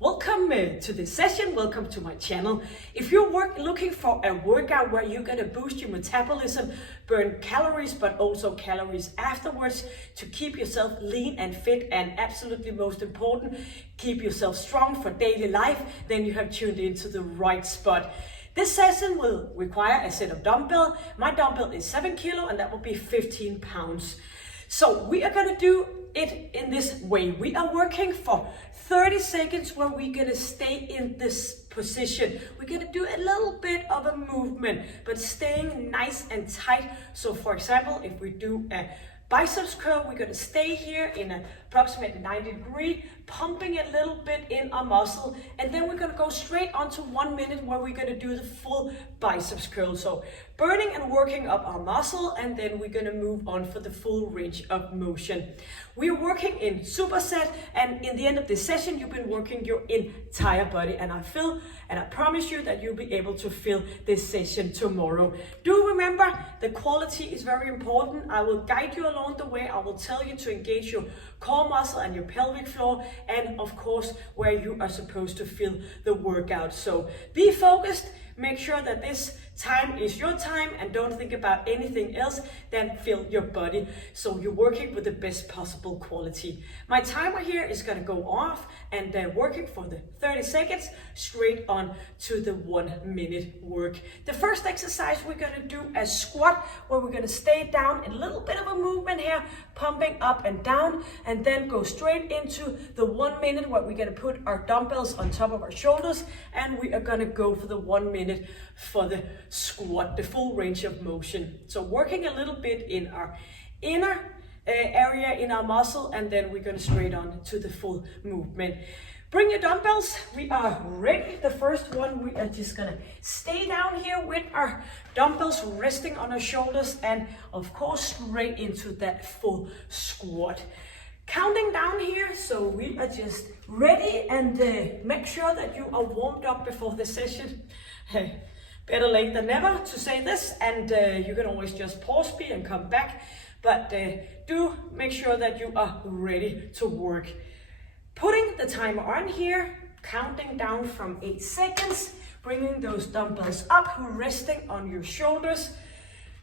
Welcome to this session, welcome to my channel. If you're looking for a workout where you're gonna boost your metabolism, burn calories, but also calories afterwards to keep yourself lean and fit, and absolutely most important, keep yourself strong for daily life, then you have tuned into the right spot. This session will require a set of dumbbell. My dumbbell is 7 kilo and that will be 15 pounds. So we are gonna do it in this way. We are working for 30 seconds where we're gonna stay in this position. We're gonna do a little bit of a movement, but staying nice and tight. So for example, if we do a biceps curl, we're gonna stay here in approximately 90 degree, pumping a little bit in our muscle, and then we're gonna go straight onto 1 minute where we're gonna do the full biceps curl. So burning and working up our muscle, and then we're gonna move on for the full range of motion. We're working in Superset, and in the end of this session, you've been working your entire body, and I promise you that you'll be able to feel this session tomorrow. Do remember, the quality is very important. I will guide you along the way. I will tell you to engage your core muscle and your pelvic floor, and of course, where you are supposed to feel the workout. So be focused, make sure that this time is your time, and don't think about anything else than feel your body, so you're working with the best possible quality. My timer here is going to go off, and working for the 30 seconds straight on to the 1 minute work. The first exercise, we're going to do a squat where we're going to stay down, a little bit of a movement here, pumping up and down, and then go straight into the 1 minute where we're going to put our dumbbells on top of our shoulders, and we are going to go for the 1 minute for the squat, the full range of motion. So working a little bit in our inner area in our muscle, and then we're going to straight on to the full movement. Bring your dumbbells. We are ready. The first one, we are just going to stay down here with our dumbbells resting on our shoulders, and of course straight into that full squat. Counting down here, so we are just ready, and make sure that you are warmed up before the session. Better late than never to say this, and you can always just pause me and come back, but do make sure that you are ready to work. Putting the timer on here, counting down from 8 seconds, bringing those dumbbells up, resting on your shoulders.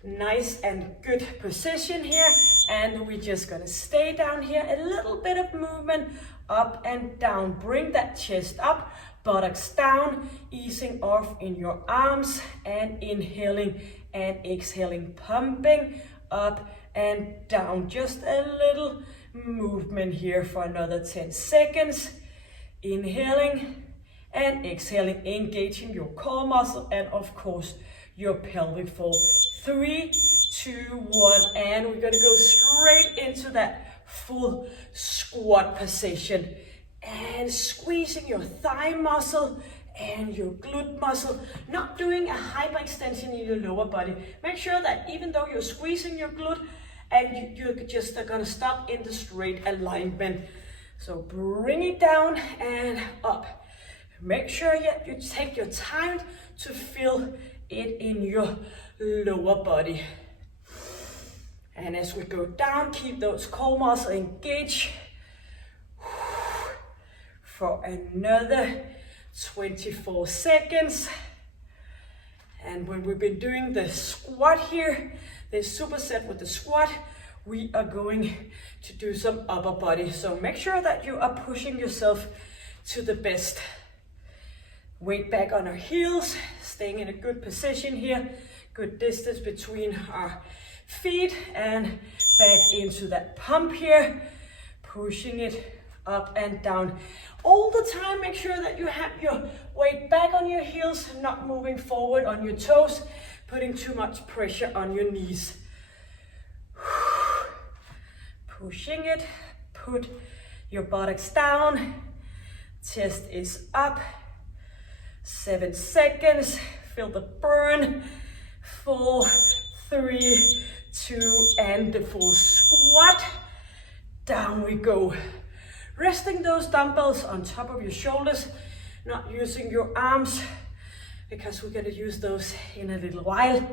Nice and good position here, and we're just gonna stay down here. A little bit of movement up and down. Bring that chest up, buttocks down, easing off in your arms, and inhaling and exhaling, pumping up and down. Just a little movement here for another 10 seconds. Inhaling and exhaling, engaging your core muscle and of course your pelvic floor. 3, 2, 1, and we're gonna go straight into that full squat position, and squeezing your thigh muscle and your glute muscle, not doing a hyperextension in your lower body. Make sure that even though you're squeezing your glute, and you're just gonna stop in the straight alignment. So bring it down and up. Make sure you take your time to feel it in your lower body. And as we go down, keep those core muscles engaged for another 24 seconds. And when we've been doing the squat here, the superset with the squat, we are going to do some upper body. So make sure that you are pushing yourself to the best. Weight back on our heels, staying in a good position here, good distance between our feet, and back into that pump here, pushing it up and down. All the time, make sure that you have your weight back on your heels, not moving forward on your toes, putting too much pressure on your knees. Pushing it, put your buttocks down, chest is up. 7 seconds, feel the burn. 4, 3, 2, and the full squat. Down we go. Resting those dumbbells on top of your shoulders, not using your arms, because we're going to use those in a little while.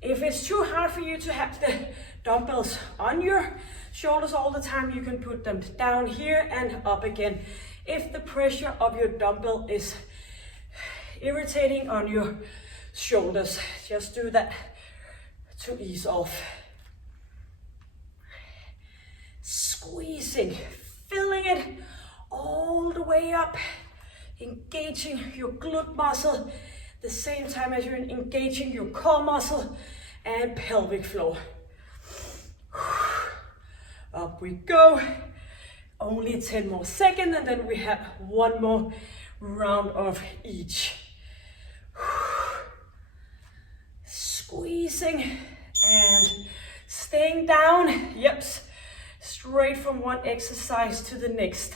If it's too hard for you to have the dumbbells on your shoulders all the time, you can put them down here and up again. If the pressure of your dumbbell is irritating on your shoulders, just do that to ease off. Squeezing, filling it all the way up, engaging your glute muscle, the same time as you're engaging your core muscle and pelvic floor. Up we go. Only 10 more seconds, and then we have one more round of each. Squeezing and staying down. Yep, straight from one exercise to the next.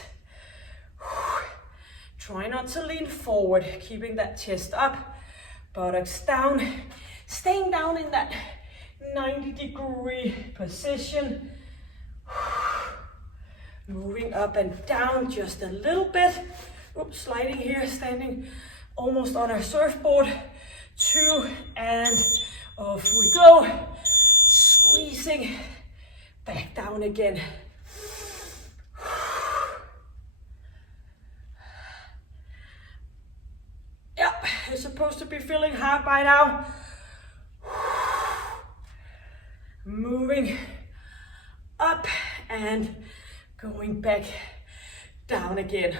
Try not to lean forward, keeping that chest up, buttocks down, staying down in that 90-degree position. Moving up and down just a little bit. Oops, sliding here, standing almost on our surfboard. 2, and off we go. Squeezing, back down again. Yep, you're supposed to be feeling hard by now. Moving up and going back down again.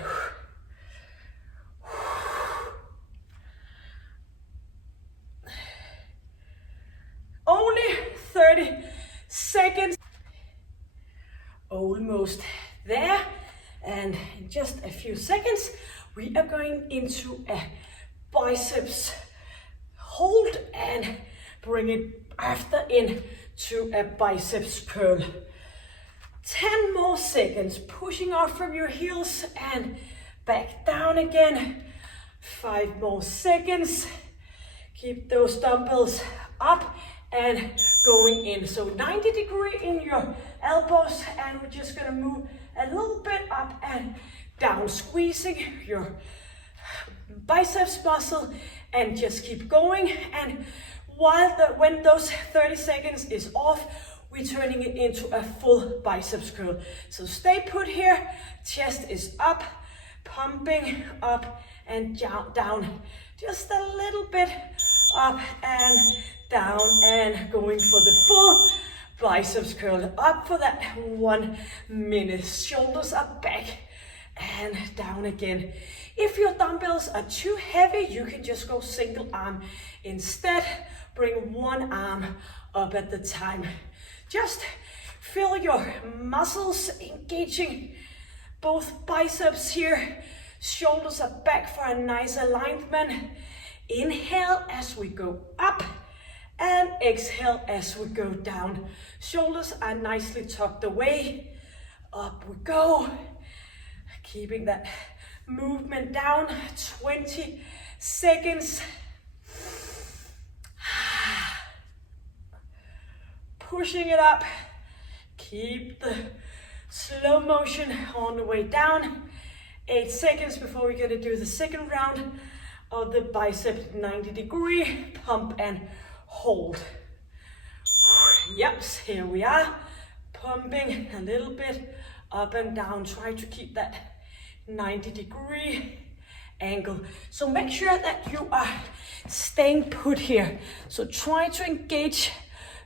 Only 30 seconds. Almost there. And in just a few seconds, we are going into a biceps hold and bring it after in to a biceps curl. 10 more seconds, pushing off from your heels and back down again. 5 more seconds. Keep those dumbbells up and going in. So 90-degree in your elbows, and we're just gonna move a little bit up and down, squeezing your biceps muscle, and just keep going. And when those 30 seconds is off, we're turning it into a full biceps curl. So stay put here, chest is up, pumping up and down, just a little bit up and down, and going for the full biceps curl. Up for that 1 minute. Shoulders are back and down again. If your dumbbells are too heavy, you can just go single arm. Instead, bring one arm up at the time. Just feel your muscles engaging both biceps here. Shoulders are back for a nice alignment. Inhale as we go up and exhale as we go down. Shoulders are nicely tucked away. Up we go. Keeping that movement down. 20 seconds. Pushing it up. Keep the slow motion on the way down. 8 seconds before we're gonna do the second round of the bicep 90-degree pump and hold. Yep, here we are. Pumping a little bit up and down. Try to keep that 90-degree angle. So make sure that you are staying put here. So try to engage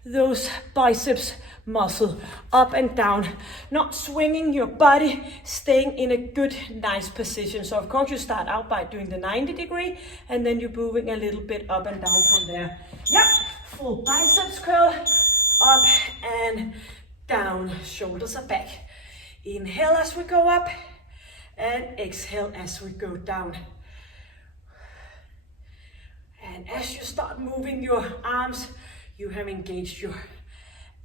those biceps muscle up and down, not swinging your body, staying in a good, nice position. So of course you start out by doing the 90-degree and then you're moving a little bit up and down from there. Yep, full biceps curl, up and down, shoulders are back. Inhale as we go up and exhale as we go down. And as you start moving your arms, you have engaged your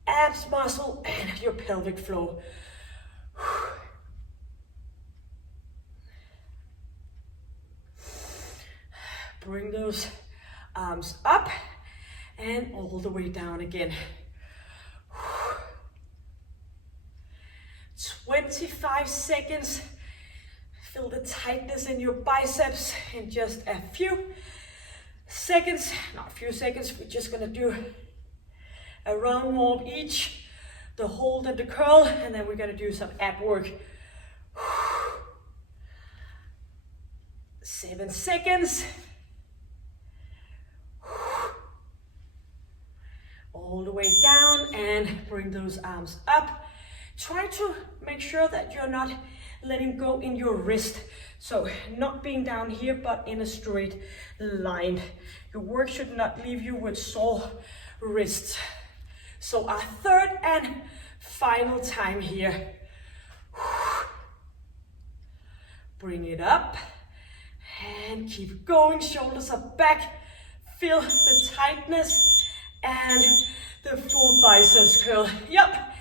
abs muscle and your pelvic floor. Bring those arms up and all the way down again. 25 seconds. Feel the tightness in your biceps in just a few seconds. Not a few seconds, we're just gonna do a round more of each. the hold and the curl, and then we're gonna do some ab work. 7 seconds. All the way down and bring those arms up. Try to make sure that you're not letting go in your wrist. So not being down here, but in a straight line. Your work should not leave you with sore wrists. So our third and final time here. Bring it up and keep going. Shoulders are back. Feel the tightness and the full biceps curl. Yep.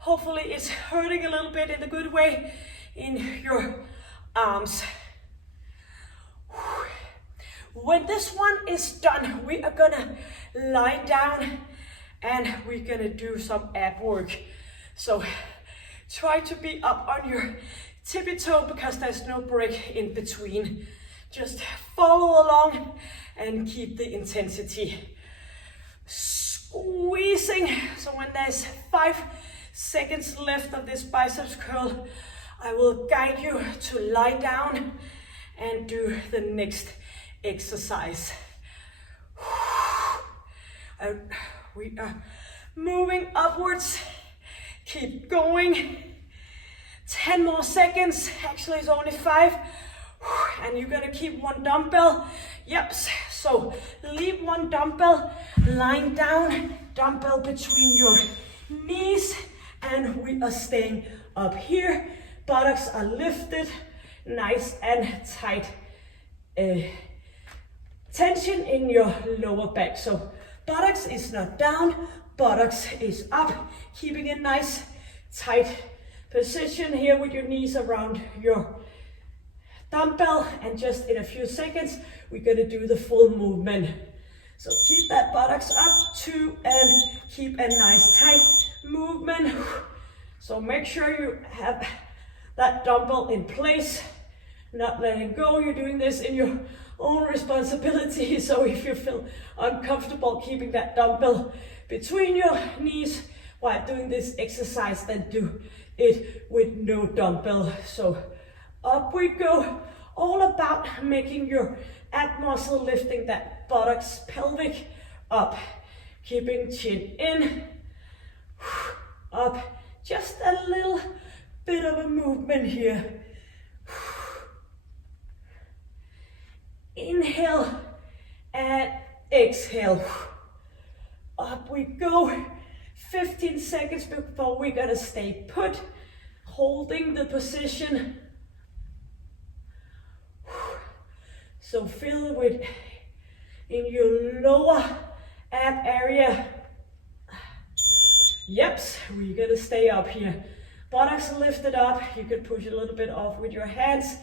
Hopefully it's hurting a little bit in a good way in your arms. When this one is done, we are gonna lie down and we're gonna do some ab work. So try to be up on your tippy toe because there's no break in between. Just follow along and keep the intensity. Squeezing. So when there's 5 seconds left of this biceps curl, I will guide you to lie down and do the next exercise. We are moving upwards. Keep going. 10 more seconds. Actually, it's only 5. And you're gonna keep one dumbbell. Yep, so leave one dumbbell lying down, dumbbell between your knees, and we are staying up here. Buttocks are lifted, nice and tight. Tension in your lower back. So buttocks is not down, buttocks is up, keeping a nice tight position here with your knees around your dumbbell, and just in a few seconds we're gonna do the full movement. So keep that buttocks up, 2, and keep a nice tight movement. So make sure you have that dumbbell in place, not letting go. You're doing this in your own responsibility, so if you feel uncomfortable keeping that dumbbell between your knees while doing this exercise, then do it with no dumbbell. So up we go, all about making your ab muscle, lifting that buttocks, pelvic up, keeping chin in, up, just a little bit of a movement here. Inhale and exhale. Up we go. 15 seconds before we're gonna stay put, holding the position. So feel it with in your lower ab area. Yep, we're gonna stay up here. Buttocks lifted up. You can push a little bit off with your hands.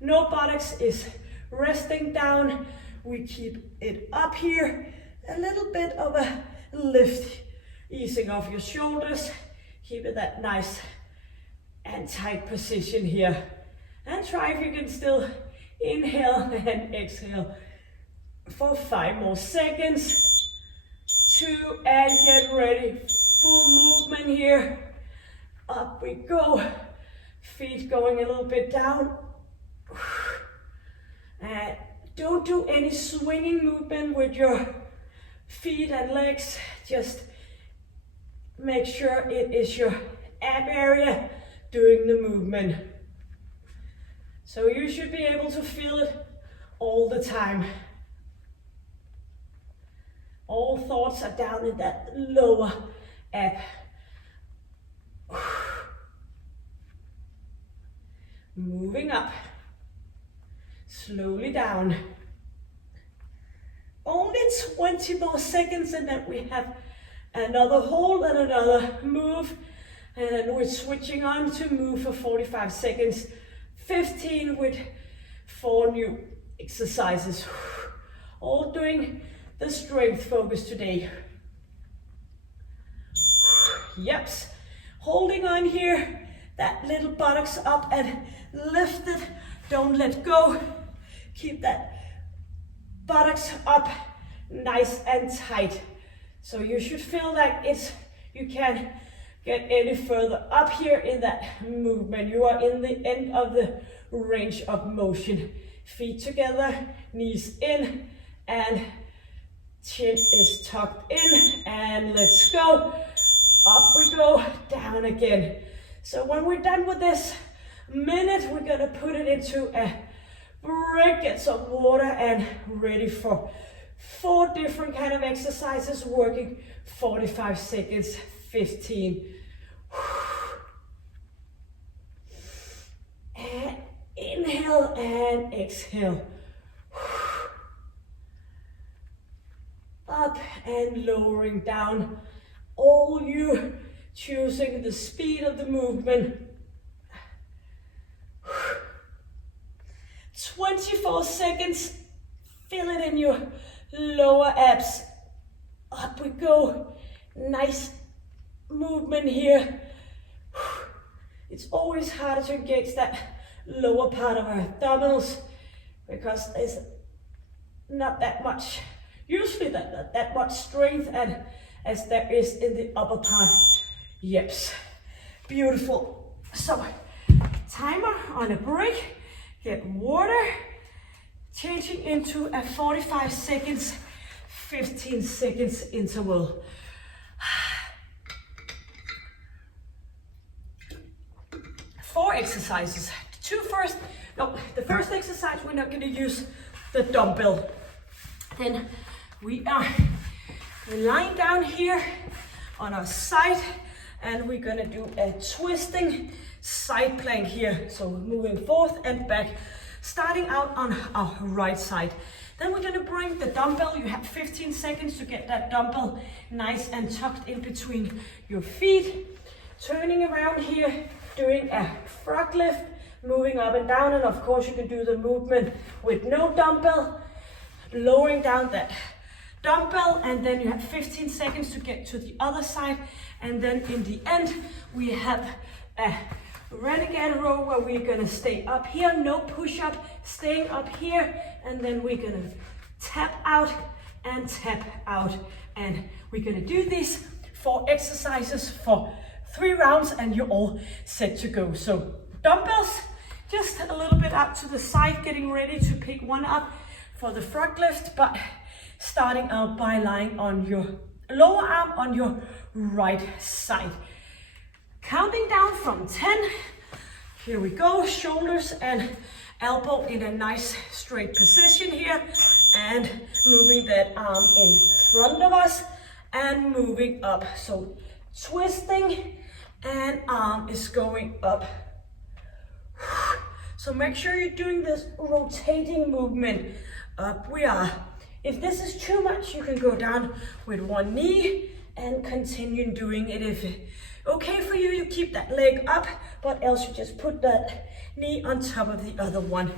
No buttocks is resting down. We keep it up here. A little bit of a lift, easing off your shoulders. Keep it that nice and tight position here. And try if you can still inhale and exhale for 5 more seconds. 2, and get ready. Full movement here. Up we go. Feet going a little bit down. And don't do any swinging movement with your feet and legs. Just make sure it is your ab area doing the movement. So you should be able to feel it all the time. All thoughts are down in that lower ab. Moving up. Slowly down. Only 20 more seconds and then we have another hold and another move. And then we're switching on to move for 45 seconds. 15 with 4 new exercises. All doing the strength focus today. Yep. Holding on here. That little buttocks up and lifted. Don't let go. Keep that buttocks up nice and tight. So you should feel like you can get any further up here in that movement. You are in the end of the range of motion. Feet together, knees in, and chin is tucked in, and let's go. Up we go, down again. So when we're done with this minute, we're gonna put it into a break, get some water, and ready for 4 different kind of exercises, working 45 seconds, 15. And inhale and exhale. Up and lowering down. All you choosing the speed of the movement. 24 seconds. Feel it in your lower abs. Up we go. Nice movement here. It's always harder to engage that lower part of our abdominals because there's not that much, usually that much strength as there is in the upper part. Yeps, beautiful. So, timer on a break, get water, changing into a 45 seconds, 15 seconds interval. Four exercises. The first exercise, we're not going to use the dumbbell. Then we are lying down here on our side, and we're going to do a twisting side plank here. So moving forth and back, starting out on our right side. Then we're going to bring the dumbbell. You have 15 seconds to get that dumbbell nice and tucked in between your feet. Turning around here, doing a frog lift, moving up and down, and of course you can do the movement with no dumbbell, lowering down that dumbbell, and then you have 15 seconds to get to the other side, and then in the end we have a renegade row where we're gonna stay up here, no push-up, staying up here, and then we're gonna tap out, and we're gonna do these 4 exercises for 3 rounds, and you're all set to go. So dumbbells, just a little bit up to the side, getting ready to pick one up for the frog lift, but starting out by lying on your lower arm on your right side. Counting down from 10. Here we go, shoulders and elbow in a nice straight position here, and moving that arm in front of us and moving up. So twisting, and arm is going up. So make sure you're doing this rotating movement. Up we are. If this is too much, you can go down with one knee and continue doing it. If it's okay for you, you keep that leg up, but else you just put that knee on top of the other one.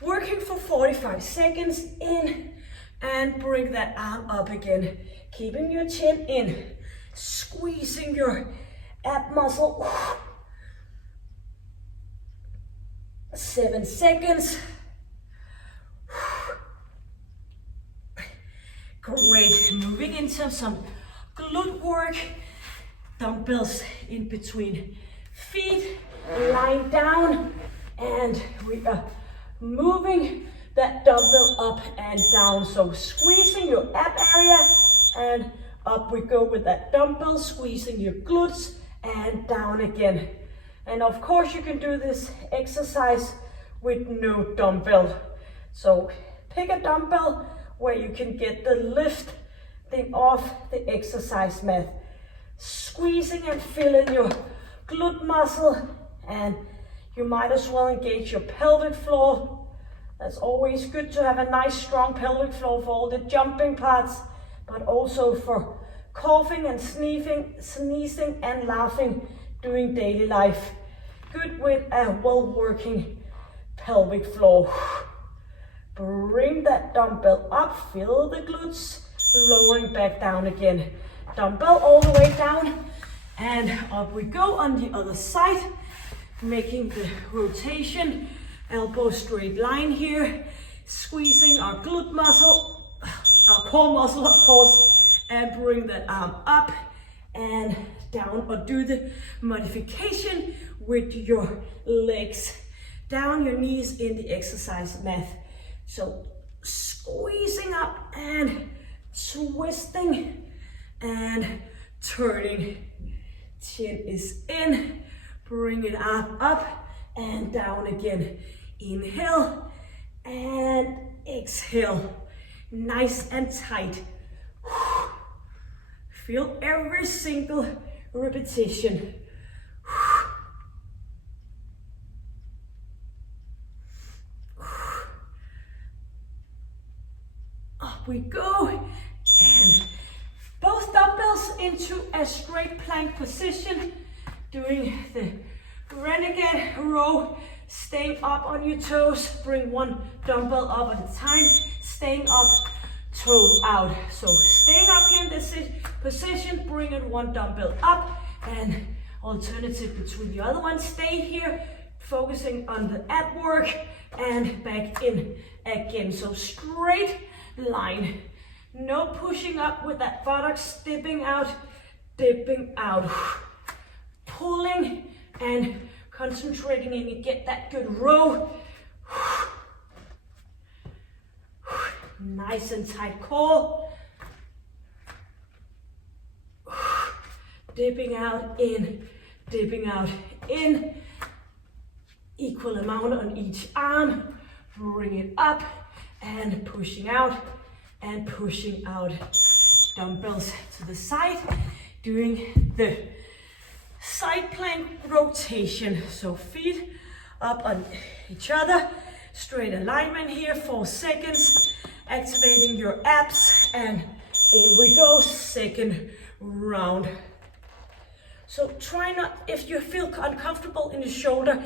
Working for 45 seconds in, and bring that arm up again. Keeping your chin in, squeezing your ab muscle. 7 seconds. Great, moving into some glute work. Dumbbells in between feet, lying down, and we are moving that dumbbell up and down. So squeezing your ab area, and up we go with that dumbbell, squeezing your glutes, and down again. And of course you can do this exercise with no dumbbell. So pick a dumbbell where you can get the lift thing off the exercise mat. Squeezing and filling your glute muscle, and you might as well engage your pelvic floor. That's always good to have a nice strong pelvic floor for all the jumping parts, but also for coughing and sneezing and laughing doing daily life. Good with a well-working pelvic floor. Bring that dumbbell up, fill the glutes, lowering back down again. Dumbbell all the way down, and up we go on the other side, making the rotation, elbow straight line here, squeezing our glute muscle, our core muscle of course, and bring that arm up and down, or do the modification with your legs. Down your knees in the exercise mat. So squeezing up and twisting and turning. Chin is in, bring it up and down again. Inhale and exhale. Nice and tight. Feel every single repetition. Up we go, and both dumbbells into a straight plank position, doing the Renegade Row, staying up on your toes. Bring one dumbbell up at a time, staying up, toe out. So staying up here in this position, bringing one dumbbell up, and alternative between the other one. Stay here, focusing on the ab work, and back in again. So straight line, no pushing up with that buttocks, dipping out, pulling and concentrating, and you get that good row. Nice and tight core. Dipping out, in, equal amount on each arm. Bring it up and pushing out and pushing out. Dumbbells to the side, doing the side plank rotation. So feet up on each other, straight alignment here, 4 seconds, activating your abs, and in we go, second round. So try not, if you feel uncomfortable in your shoulder,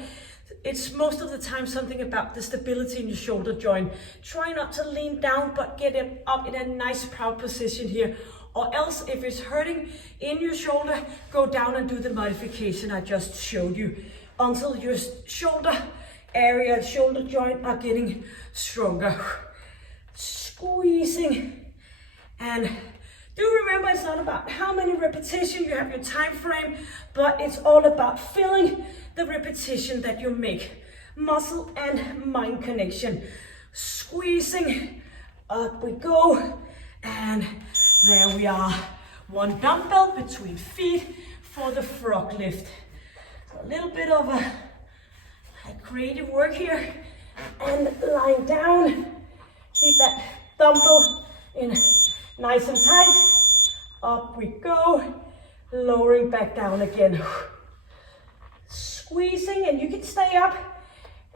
it's most of the time something about the stability in your shoulder joint. Try not to lean down, but get it up in a nice proud position here. Or else, if it's hurting in your shoulder, go down and do the modification I just showed you until your shoulder area, shoulder joint are getting stronger. Squeezing. And do remember, it's not about how many repetitions, you have your time frame, but it's all about filling the repetition that you make. Muscle and mind connection. Squeezing, up we go, and there we are. One dumbbell between feet for the frog lift. A little bit of a creative work here, and lying down. Keep that dumbbell in nice and tight. Up we go, lowering back down again. Squeezing, and you can stay up,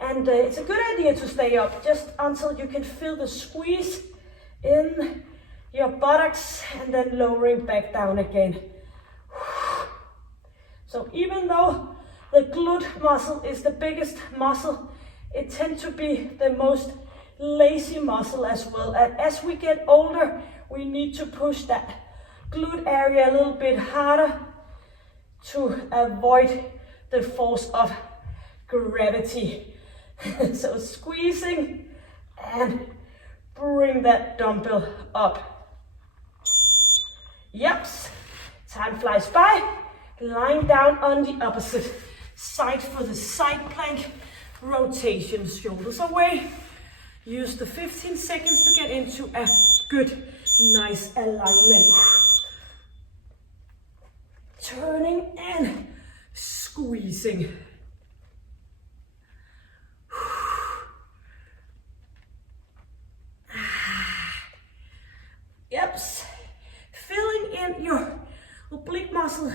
and it's a good idea to stay up just until you can feel the squeeze in your buttocks, and then lowering back down again. So even though the glute muscle is the biggest muscle, it tends to be the most lazy muscle as well. And as we get older, we need to push that glute area a little bit harder to avoid the force of gravity. So squeezing and bring that dumbbell up. Yep, time flies by. Lying down on the opposite side for the side plank rotation. Shoulders away. Use the 15 seconds to get into a good, nice alignment. Turning and squeezing. Yep. Filling in your oblique muscle,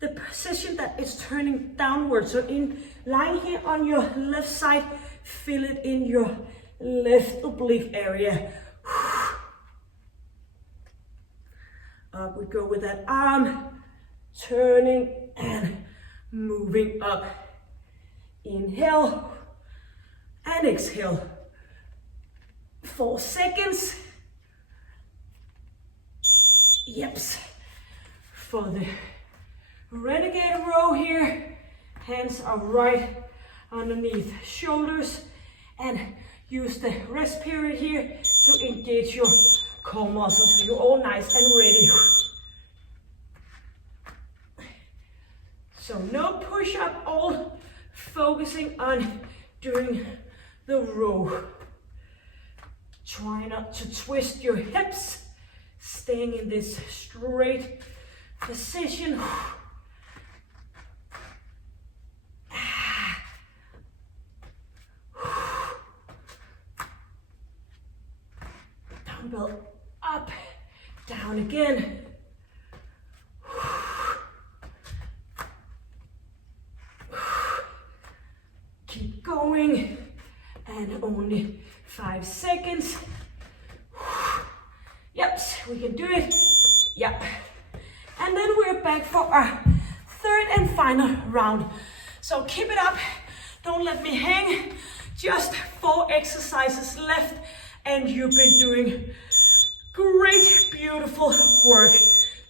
the position that is turning downward. So in lying here on your left side, feel it in your left oblique area. Up we go with that arm, turning and moving up. Inhale and exhale. 4 seconds. Yep. For the Renegade Row here, hands are right underneath shoulders, and use the rest period here to engage your core muscles so you're all nice and ready. So no push-up, all focusing on doing the row. Try not to twist your hips, staying in this straight position. Dumbbell up, down again. Keep going, and only 5 seconds. Yep, we can do it. Yep. And then we're back for our third and final round. So keep it up, don't let me hang. Just 4 exercises left, and you've been doing great, beautiful work.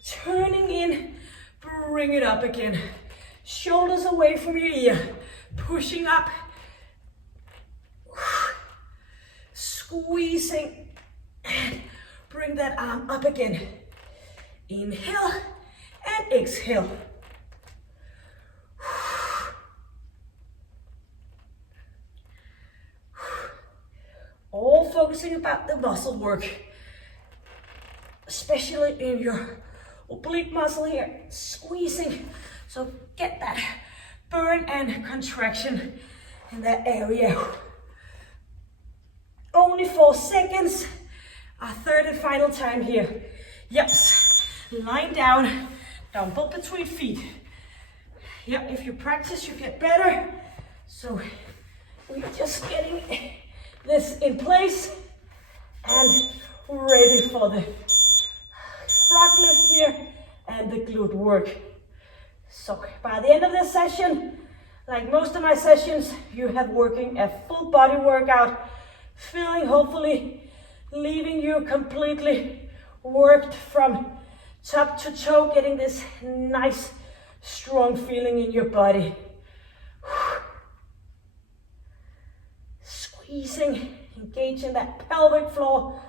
Turning in, bring it up again. Shoulders away from your ear, pushing up, squeezing, and bring that arm up again. Inhale and exhale. All focusing about the muscle work, especially in your oblique muscle here, squeezing. So get that burn and contraction in that area. Only 4 seconds. Our third and final time here. Yep, lying down, dumbbell between feet. Yep, if you practice, you get better. So we're just getting this in place and ready for the Froglift here and the glute work. So by the end of this session, like most of my sessions, you have working a full body workout, feeling hopefully leaving you completely worked from top to toe, getting this nice strong feeling in your body. Squeezing, engaging that pelvic floor.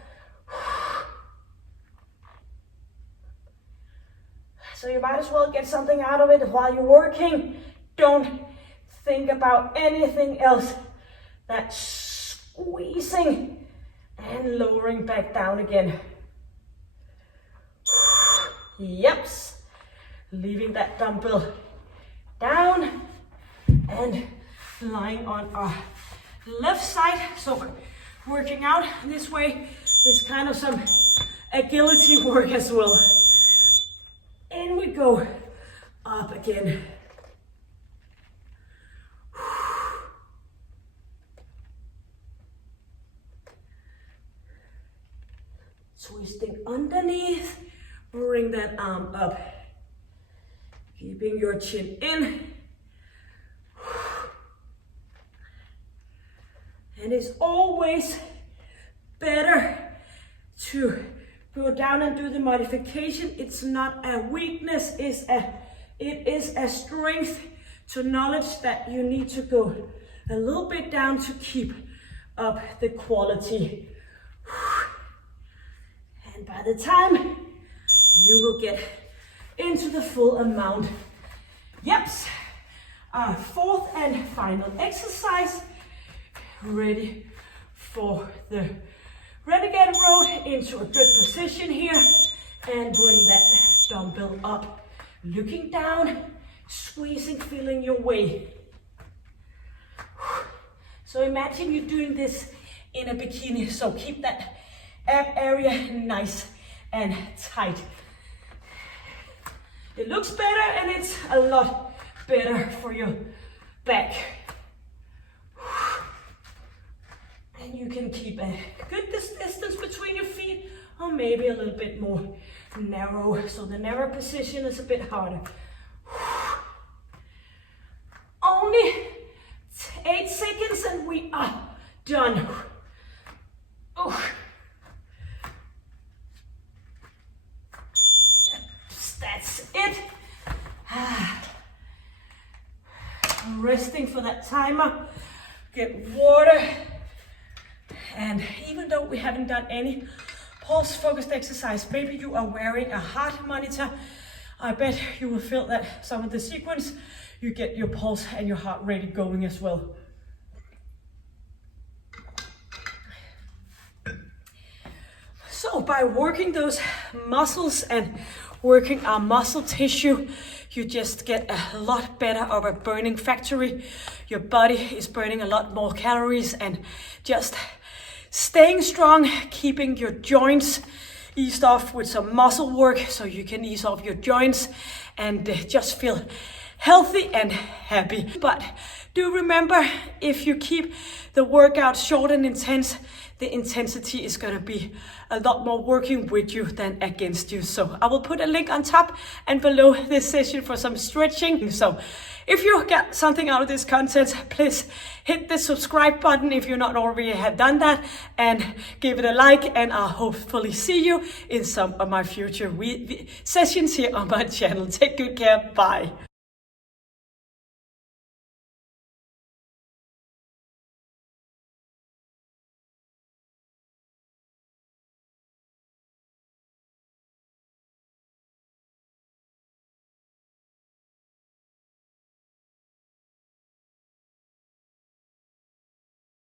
So you might as well get something out of it while you're working. Don't think about anything else. That's squeezing and lowering back down again. Yep. Leaving that dumbbell down and lying on our left side. So working out this way is kind of some agility work as well. And we go up again. Twisting underneath, bring that arm up. Keeping your chin in. And it's always better to go down and do the modification. It's not a weakness, it is a strength to knowledge that you need to go a little bit down to keep up the quality. And by the time you will get into the full amount. Yep, our fourth and final exercise. Ready for the Renegade Row into a good position here, and bring that dumbbell up, looking down, squeezing, feeling your way. So imagine you're doing this in a bikini, so keep that ab area nice and tight. It looks better and it's a lot better for your back. And you can keep a good distance between your feet, or maybe a little bit more narrow. So the narrow position is a bit harder. Only 8 seconds and we are done. That's it. Resting for that timer. Get water. And even though we haven't done any pulse focused exercise, maybe you are wearing a heart monitor I bet you will feel that some of the sequence, you get your pulse and your heart rate going as well. So by working those muscles and working our muscle tissue, you just get a lot better of a burning factory. Your body is burning a lot more calories, and just staying strong, keeping your joints eased off with some muscle work so you can ease off your joints and just feel healthy and happy. But do remember, if you keep the workout short and intense, the intensity is going to be a lot more working with you than against you. So I will put a link on top and below this session for some stretching. So if you got something out of this content, please hit the subscribe button if you're not already have done that, and give it a like, and I'll hopefully see you in some of my future sessions here on my channel. Take good care. Bye.